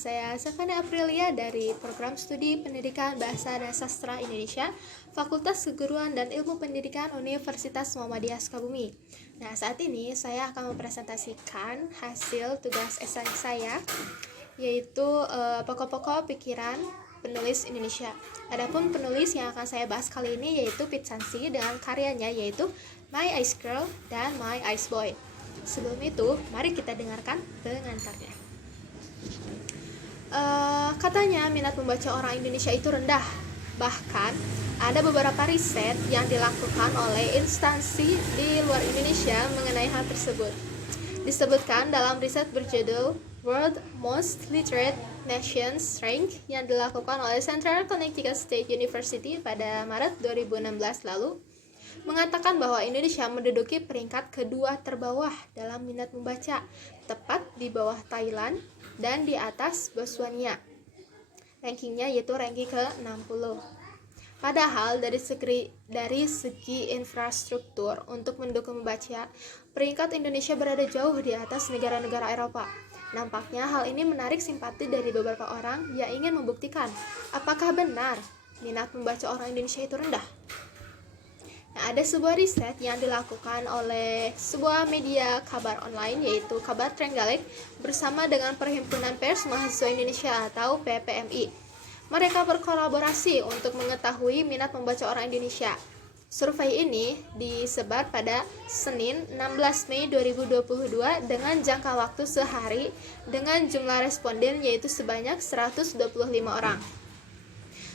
saya Safana Aprilia dari Program Studi Pendidikan Bahasa dan Sastra Indonesia, Fakultas Keguruan dan Ilmu Pendidikan Universitas Muhammadiyah Sukabumi. Nah, saat ini saya akan mempresentasikan hasil tugas esai saya, yaitu pokok-pokok pikiran penulis Indonesia. Adapun penulis yang akan saya bahas kali ini yaitu Pete Sansi dengan karyanya yaitu My Ice Girl dan My Ice Boy. Sebelum itu, mari kita dengarkan pengantarnya. Katanya minat membaca orang Indonesia itu rendah. Bahkan ada beberapa riset yang dilakukan oleh instansi di luar Indonesia mengenai hal tersebut. Disebutkan dalam riset berjudul World Most Literate Nations Rank yang dilakukan oleh Central Connecticut State University pada Maret 2016 lalu, mengatakan bahwa Indonesia menduduki peringkat kedua terbawah dalam minat membaca, tepat di bawah Thailand dan di atas Botswana. Rankingnya yaitu ranking ke-60. Padahal dari segi infrastruktur untuk mendukung membaca, peringkat Indonesia berada jauh di atas negara-negara Eropa. Nampaknya hal ini menarik simpati dari beberapa orang yang ingin membuktikan apakah benar minat membaca orang Indonesia itu rendah. Nah, ada sebuah riset yang dilakukan oleh sebuah media kabar online yaitu Kabar Trenggalek bersama dengan Perhimpunan Pers Mahasiswa Indonesia atau PPMI. Mereka berkolaborasi untuk mengetahui minat membaca orang Indonesia. Survei ini disebar pada Senin 16 Mei 2022 dengan jangka waktu sehari dengan jumlah responden yaitu sebanyak 125 orang.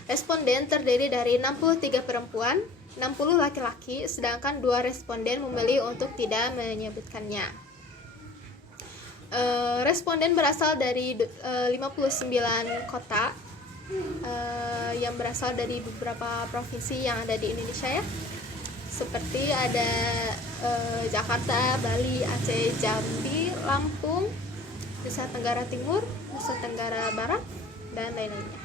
Responden terdiri dari 63 perempuan, 60 laki-laki, sedangkan 2 responden memilih untuk tidak menyebutkannya. Responden berasal dari 59 kota yang berasal dari beberapa provinsi yang ada di Indonesia ya. Seperti ada Jakarta, Bali, Aceh, Jambi, Lampung, Nusa Tenggara Timur, Nusa Tenggara Barat, dan lain-lainnya.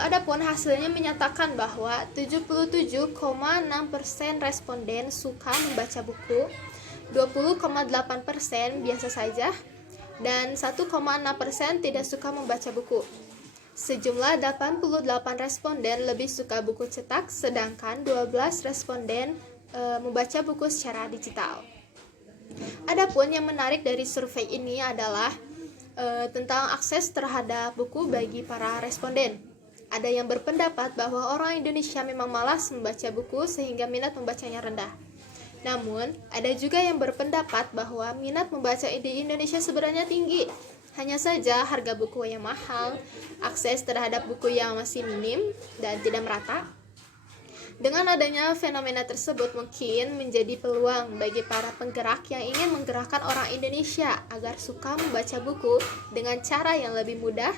Adapun hasilnya menyatakan bahwa 77,6% responden suka membaca buku, 20,8% biasa saja, dan 1,6% tidak suka membaca buku. Sejumlah 88 responden lebih suka buku cetak, sedangkan 12 responden membaca buku secara digital. Adapun yang menarik dari survei ini adalah tentang akses terhadap buku bagi para responden. Ada yang berpendapat bahwa orang Indonesia memang malas membaca buku sehingga minat membacanya rendah. Namun, ada juga yang berpendapat bahwa minat membaca di Indonesia sebenarnya tinggi. Hanya saja harga buku yang mahal, akses terhadap buku yang masih minim dan tidak merata. Dengan adanya fenomena tersebut mungkin menjadi peluang bagi para penggerak yang ingin menggerakkan orang Indonesia agar suka membaca buku dengan cara yang lebih mudah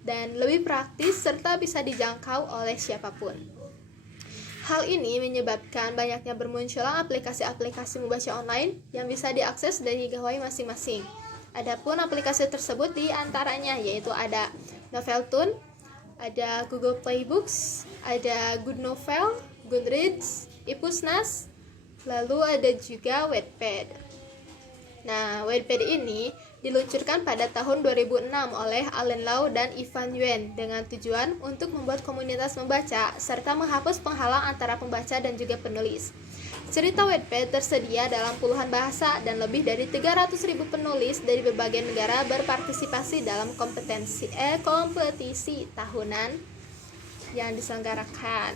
dan lebih praktis serta bisa dijangkau oleh siapapun. Hal ini menyebabkan banyaknya bermunculan aplikasi-aplikasi membaca online yang bisa diakses dari gawai masing-masing. Adapun aplikasi tersebut di antaranya yaitu ada Noveltoon, ada Google Play Books, ada Good Novel, Goodreads, Ipusnas, lalu ada juga Wattpad. Nah, Wattpad ini diluncurkan pada tahun 2006 oleh Allen Lau dan Ivan Yuan dengan tujuan untuk membuat komunitas membaca serta menghapus penghalang antara pembaca dan juga penulis. Cerita Wattpad tersedia dalam puluhan bahasa dan lebih dari 300.000 penulis dari berbagai negara berpartisipasi dalam kompetisi tahunan yang diselenggarakan.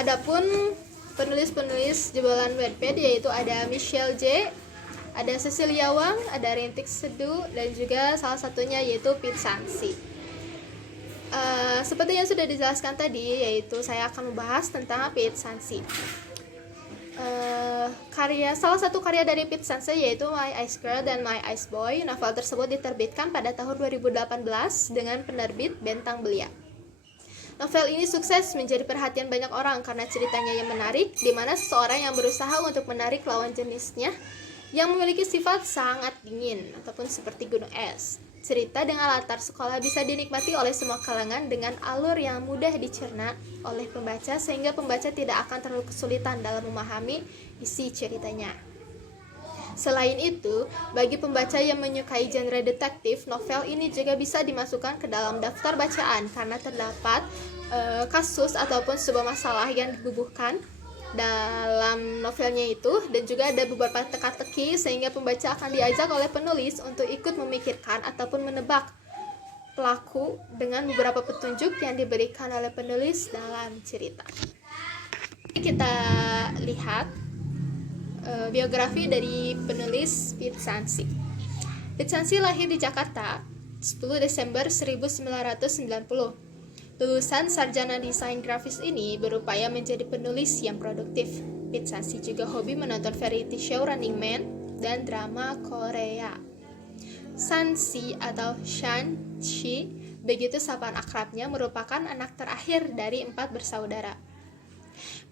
Adapun penulis-penulis jebolan Wattpad yaitu ada Michelle J, ada Cecilia Wang, ada Rintik Seduh, dan juga salah satunya yaitu Pete Sansi. Seperti yang sudah dijelaskan tadi, yaitu saya akan membahas tentang Pete Sansi. Salah satu karya dari Pete Sansi yaitu My Ice Girl dan My Ice Boy. Novel tersebut diterbitkan pada tahun 2018 dengan penerbit Bentang Belia. Novel ini sukses menjadi perhatian banyak orang karena ceritanya yang menarik, di mana seseorang yang berusaha untuk menarik lawan jenisnya yang memiliki sifat sangat dingin ataupun seperti gunung es. Cerita dengan latar sekolah bisa dinikmati oleh semua kalangan dengan alur yang mudah dicerna oleh pembaca sehingga pembaca tidak akan terlalu kesulitan dalam memahami isi ceritanya. Selain itu, bagi pembaca yang menyukai genre detektif, novel ini juga bisa dimasukkan ke dalam daftar bacaan karena terdapat kasus ataupun sebuah masalah yang dibubuhkan dalam novelnya itu, dan juga ada beberapa teka-teki sehingga pembaca akan diajak oleh penulis untuk ikut memikirkan ataupun menebak pelaku dengan beberapa petunjuk yang diberikan oleh penulis dalam cerita. Kita lihat biografi dari penulis Piet Sansi. Piet Sansi lahir di Jakarta 10 Desember 1990. Lulusan sarjana desain grafis ini berupaya menjadi penulis yang produktif. Piet Sansi juga hobi menonton variety show Running Man dan drama Korea. Sansi atau Shan-shi, begitu sapaan akrabnya, merupakan anak terakhir dari 4 bersaudara.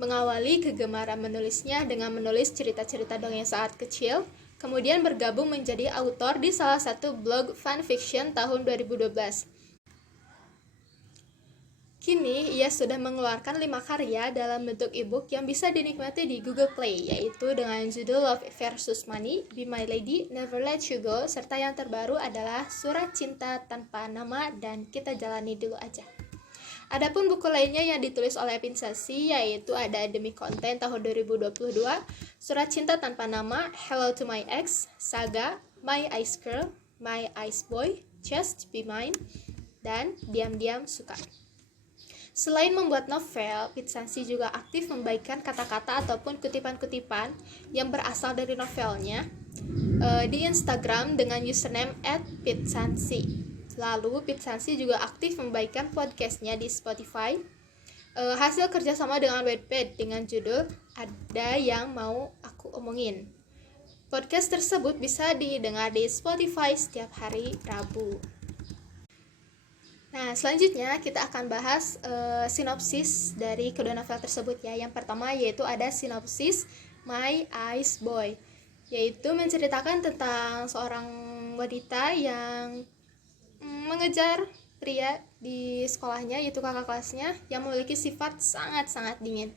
Mengawali kegemaran menulisnya dengan menulis cerita-cerita dongeng saat kecil, kemudian bergabung menjadi autor di salah satu blog fanfiction tahun 2012. Kini, ia sudah mengeluarkan 5 karya dalam bentuk e-book yang bisa dinikmati di Google Play, yaitu dengan judul Love versus Money, Be My Lady, Never Let You Go, serta yang terbaru adalah Surat Cinta Tanpa Nama dan Kita Jalani Dulu Aja. Adapun buku lainnya yang ditulis oleh Piet Sansi yaitu ada Demi Konten tahun 2022, Surat Cinta Tanpa Nama, Hello to My Ex, Saga, My Ice Girl, My Ice Boy, Just Be Mine, dan Diam-Diam Suka. Selain membuat novel, Piet Sansi juga aktif membagikan kata-kata ataupun kutipan-kutipan yang berasal dari novelnya di Instagram dengan username @pietsansi. Lalu, Piet Sansi juga aktif membagikan podcastnya di Spotify, hasil kerjasama dengan Wattpad dengan judul Ada Yang Mau Aku Omongin. Podcast tersebut bisa didengar di Spotify setiap hari Rabu. Nah, selanjutnya kita akan bahas sinopsis dari kedua novel tersebut ya. Yang pertama yaitu ada sinopsis My Ice Boy, yaitu menceritakan tentang seorang wanita yang mengejar pria di sekolahnya, yaitu kakak kelasnya yang memiliki sifat sangat-sangat dingin.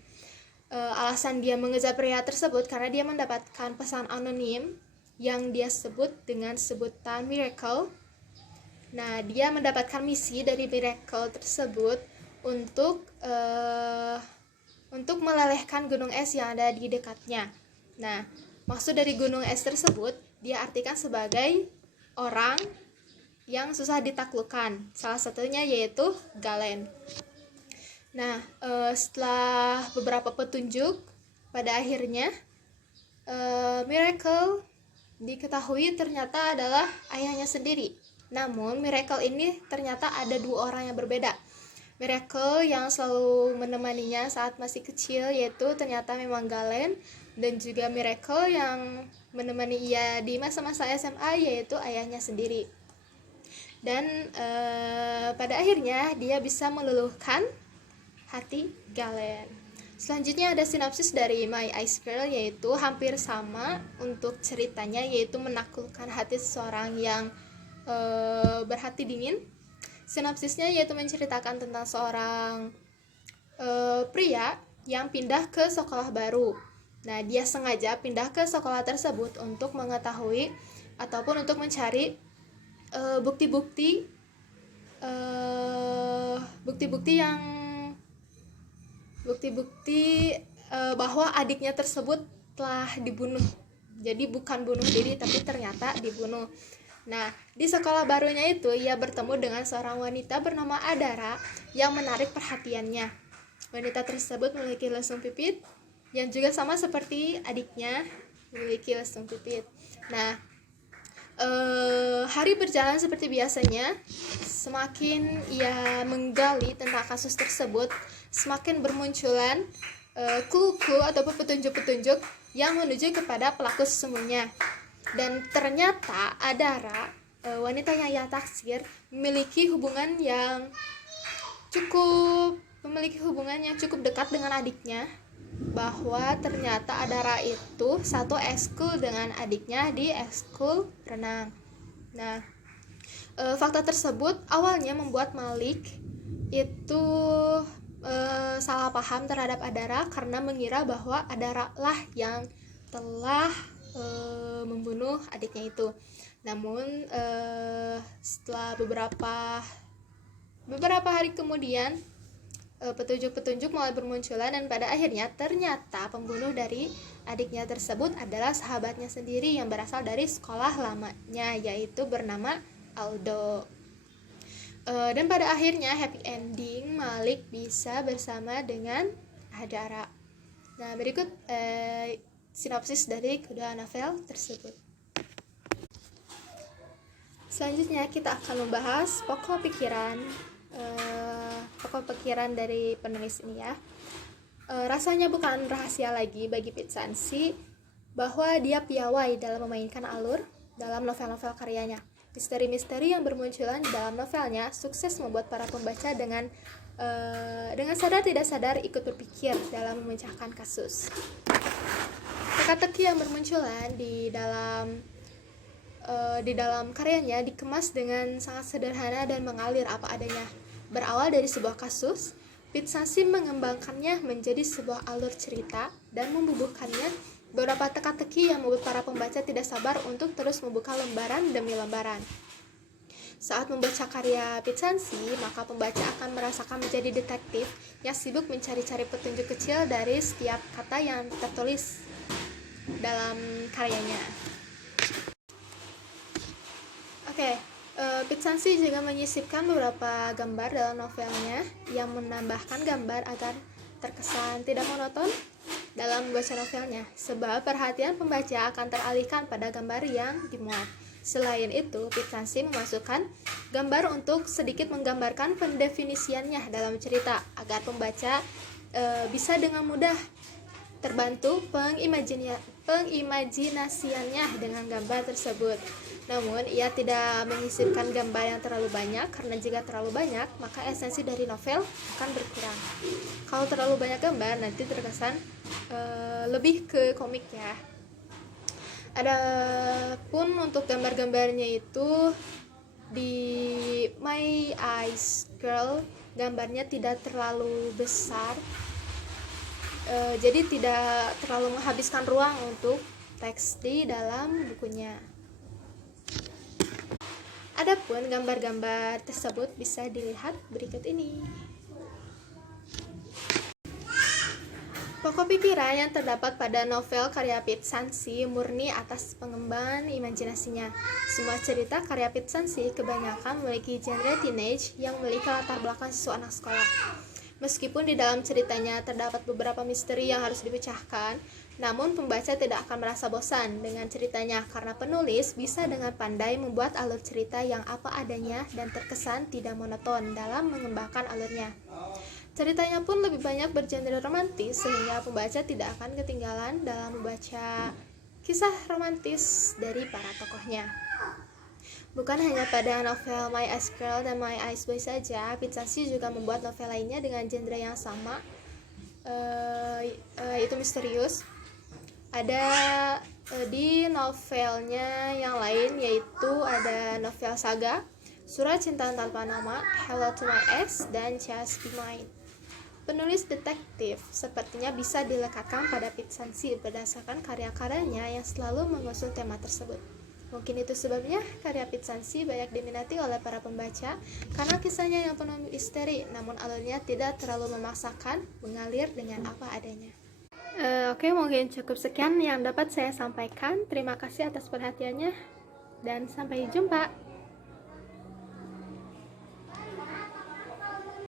Alasan dia mengejar pria tersebut karena dia mendapatkan pesan anonim yang dia sebut dengan sebutan Miracle. Nah, dia mendapatkan misi dari Miracle tersebut untuk melelehkan gunung es yang ada di dekatnya. Nah, maksud dari gunung es tersebut dia artikan sebagai orang yang susah ditaklukkan. Salah satunya yaitu Galen. Nah, setelah beberapa petunjuk, pada akhirnya Miracle diketahui ternyata adalah ayahnya sendiri. Namun, Miracle ini ternyata ada 2 orang yang berbeda. Miracle yang selalu menemaninya saat masih kecil, yaitu ternyata memang Galen, dan juga Miracle yang menemani ia di masa-masa SMA, yaitu ayahnya sendiri. Dan pada akhirnya dia bisa meluluhkan hati Galen. Selanjutnya ada sinopsis dari My Ice Girl, yaitu hampir sama untuk ceritanya, yaitu menaklukkan hati seseorang yang berhati dingin. Sinopsisnya yaitu menceritakan tentang seorang pria yang pindah ke sekolah baru. Nah, dia sengaja pindah ke sekolah tersebut untuk mengetahui ataupun untuk mencari bukti-bukti bahwa adiknya tersebut telah dibunuh. Jadi bukan bunuh diri tapi ternyata dibunuh. Nah, di sekolah barunya itu ia bertemu dengan seorang wanita bernama Adara yang menarik perhatiannya. Wanita tersebut memiliki lesung pipit yang juga sama seperti adiknya memiliki lesung pipit. Nah, hari berjalan seperti biasanya. Semakin ia menggali tentang kasus tersebut, semakin bermunculan clue-clue ataupun petunjuk-petunjuk yang menuju kepada pelaku sesungguhnya. Dan ternyata Adara, wanita yang ia taksir, memiliki hubungan yang cukup dekat dengan adiknya, bahwa ternyata Adara itu satu ekskul dengan adiknya di ekskul renang. Nah, fakta tersebut awalnya membuat Malik itu salah paham terhadap Adara karena mengira bahwa Adara lah yang telah membunuh adiknya itu. Namun setelah beberapa hari kemudian petunjuk-petunjuk mulai bermunculan dan pada akhirnya ternyata pembunuh dari adiknya tersebut adalah sahabatnya sendiri yang berasal dari sekolah lamanya, yaitu bernama Aldo. Dan pada akhirnya happy ending, Malik bisa bersama dengan Hadara. Nah, berikut sinopsis dari kedua novel tersebut. Selanjutnya kita akan membahas pokok pikiran dari penulis ini ya. Rasanya bukan rahasia lagi bagi Pit Sansi bahwa dia piawai dalam memainkan alur dalam novel-novel karyanya. Misteri-misteri yang bermunculan di dalam novelnya sukses membuat para pembaca dengan sadar tidak sadar ikut berpikir dalam memecahkan kasus. Teka-teki yang bermunculan di dalam karyanya dikemas dengan sangat sederhana dan mengalir apa adanya. Berawal dari sebuah kasus, Pit Sansi mengembangkannya menjadi sebuah alur cerita dan membubuhkannya beberapa teka-teki yang membuat para pembaca tidak sabar untuk terus membuka lembaran demi lembaran. Saat membaca karya Pit Sansi, maka pembaca akan merasakan menjadi detektif yang sibuk mencari-cari petunjuk kecil dari setiap kata yang tertulis dalam karyanya. Pit Sansi juga menyisipkan beberapa gambar dalam novelnya yang menambahkan gambar agar terkesan tidak monoton dalam membaca novelnya, sebab perhatian pembaca akan teralihkan pada gambar yang dimuat. Selain itu, Pit Sansi memasukkan gambar untuk sedikit menggambarkan pendefinisiannya dalam cerita agar pembaca bisa dengan mudah terbantu pengimajinasiannya dengan gambar tersebut. Namun, ia tidak menyisipkan gambar yang terlalu banyak karena jika terlalu banyak, maka esensi dari novel akan berkurang. Kalau terlalu banyak gambar, nanti terkesan lebih ke komik ya. Adapun untuk gambar-gambarnya itu di My Ice Girl, gambarnya tidak terlalu besar, jadi tidak terlalu menghabiskan ruang untuk teks di dalam bukunya. Adapun gambar-gambar tersebut bisa dilihat berikut ini. Pokok pikiran yang terdapat pada novel karya Pit Sansi murni atas pengembangan imajinasinya. Semua cerita karya Pit Sansi kebanyakan memiliki genre teenage yang memiliki latar belakang siswa anak sekolah. Meskipun di dalam ceritanya terdapat beberapa misteri yang harus dipecahkan, namun pembaca tidak akan merasa bosan dengan ceritanya karena penulis bisa dengan pandai membuat alur cerita yang apa adanya dan terkesan tidak monoton dalam mengembangkan alurnya. Ceritanya pun lebih banyak bergenre romantis sehingga pembaca tidak akan ketinggalan dalam membaca kisah romantis dari para tokohnya. Bukan hanya pada novel My Ice Girl dan My Ice Boy saja, Pit Sansi juga membuat novel lainnya dengan genre yang sama, itu misterius. Ada di novelnya yang lain, yaitu ada novel saga, Surat Cinta Tanpa Nama, Hello to My Ex, dan Just Be Mine. Penulis detektif sepertinya bisa dilekatkan pada Pit Sansi berdasarkan karya-karyanya yang selalu mengusung tema tersebut. Mungkin itu sebabnya karya Pit Sansi banyak diminati oleh para pembaca karena kisahnya yang penuh misteri, namun alurnya tidak terlalu memaksakan, mengalir dengan apa adanya. Oke, mungkin cukup sekian yang dapat saya sampaikan. Terima kasih atas perhatiannya dan sampai jumpa.